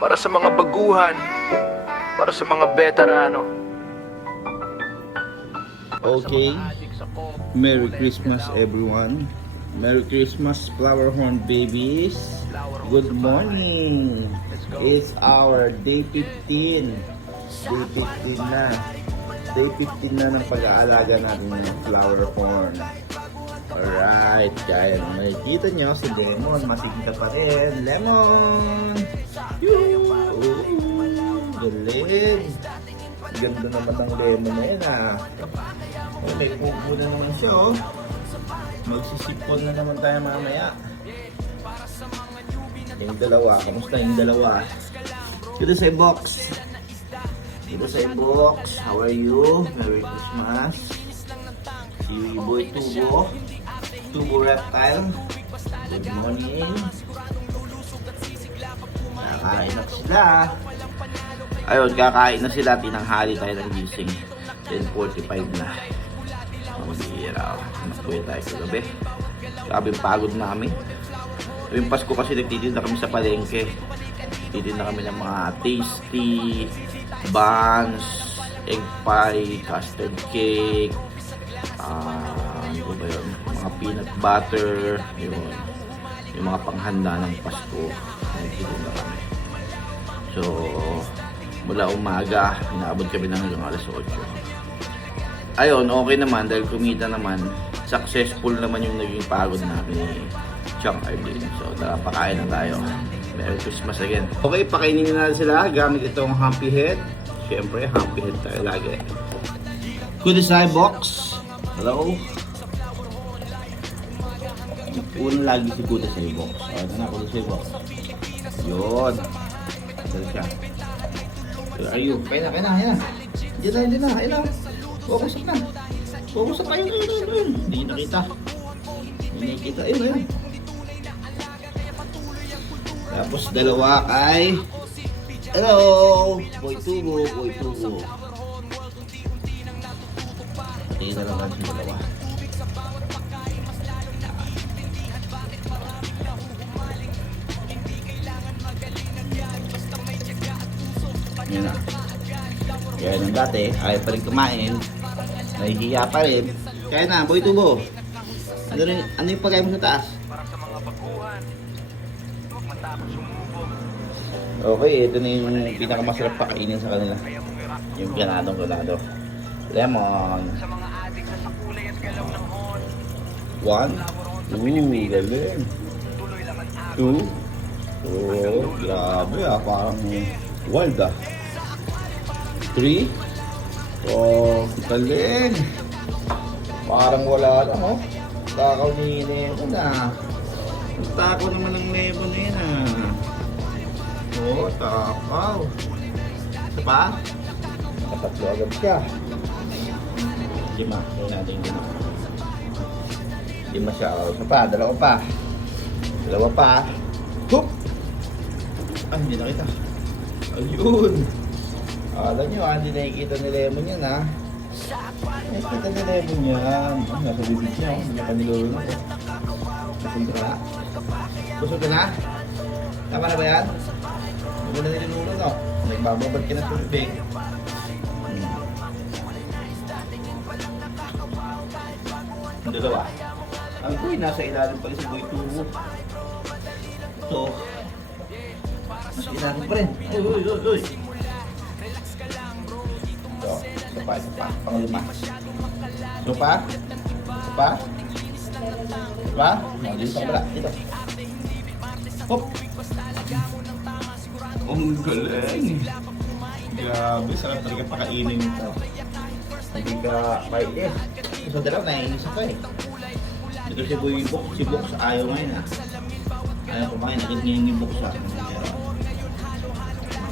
para sa mga baguhan, para sa mga veterano. Okay, Merry Christmas everyone. Merry Christmas Flowerhorn babies. Good morning. It's our day 15. Day 15 na. Day 15 na ng pag-aalaga natin ng Flowerhorn. Alright, kaya makikita nyo si Lemon, masigita pa rin. Lemon! Galing! Ganda naman ng Lemon na yun ah. Oh, may pupo na naman siya oh. Magsisipon na naman tayo mamaya. Yung dalawa, kamusta yung dalawa? Dito sa box. Dito sa box, how are you? Merry Christmas. Si Boy Tubo. Tubo Reptile. Good morning. Kakain na sila. Ayun, kakain na sila. Tinanghali tayo ng gising. 10:45 na. Maghihiraw. Nakuya tayo kagabi. Grabe pagod namin. Yung Pasko kasi nagtitinda kami sa palengke. Titinda kami ng mga tasty, buns, egg pie, custard cake, ano ba yun? Mga peanut butter, yun. Yung mga panghanda ng Pasko. Nagtitinda kami. So, mula umaga, inaabot kami ng hanggang alas 8. Ayun, okay naman dahil kumita naman. Successful naman yung naging pagod namin ni Chang Arlene. So, tara, pakain na tayo. Merry Christmas again. Okay, pakainin na sila gamit itong Humpy Head. Siyempre, Humpy Head tayo lagi. Good side box. Hello. Una lagi si Good side box. Ano na, Good side box. Yun. Dali siya. Where are you? Kaya na. Diyan na. Focus up na. Focus up tayo. Hindi nakita. Ayun. Tapos dalawa kay hello! Boy Tubo. Tingin na naman yung dalawa. Yan na. Kaya nung dati, ayaw pa rin kumain. Nahihiya pa rin. Kaya na, Boy Tubo. Ano yung pagkain mo sa taas? Okay, ito na yung pinakamasarap pakainin sa kanila. Yung ganadong. Lemon. 1, 2, galing. 2. Oh, grabe ah, parang wild ah. 3. Oh, galing. Parang wala lang oh. Takaw ni Lemon ah. Takaw naman ng Lemon na yan ah. Oh, takaw. Ito pa? Tatlo agad siya. 5. Kaya natin yung 5 siya. Oh, ito pa, dalawa pa. Hoop! Ay, hindi nakita. Ayun. Alam nyo, hindi nakikita ni Lemon yan ha. Nakikita ni Lemon yan. Nasa bibig niya. Hindi pa nilulunod ako. Busog ka na? Tama na ba yan? Hindi mo na nilulunod no? Nagbababad ka na sa bibig. Ang dalawa. Ang boy, nasa ilalim pa rin si Boy Tubo. So, nasa ilalim pa rin. Uy. So, isa pa. Pangalima. So pa? Dito ka pala. Dito. Hop! Ang galing! Grabe, sarap talaga pakainin ito. Hindi ka paitin. So, dalaw, naiinis ako eh. Ito si Box, ayaw ngayon ah. Ayaw kumain, nakit ngayon yung Box ah.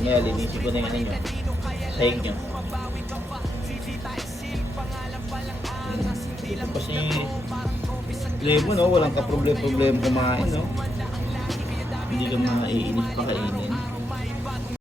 Ngayon, linisin ko na yung ano nyo. Sahig nyo. Ito pa si Lemon no, walang ka problem kumain no. Hindi ka maiinis pa kainin.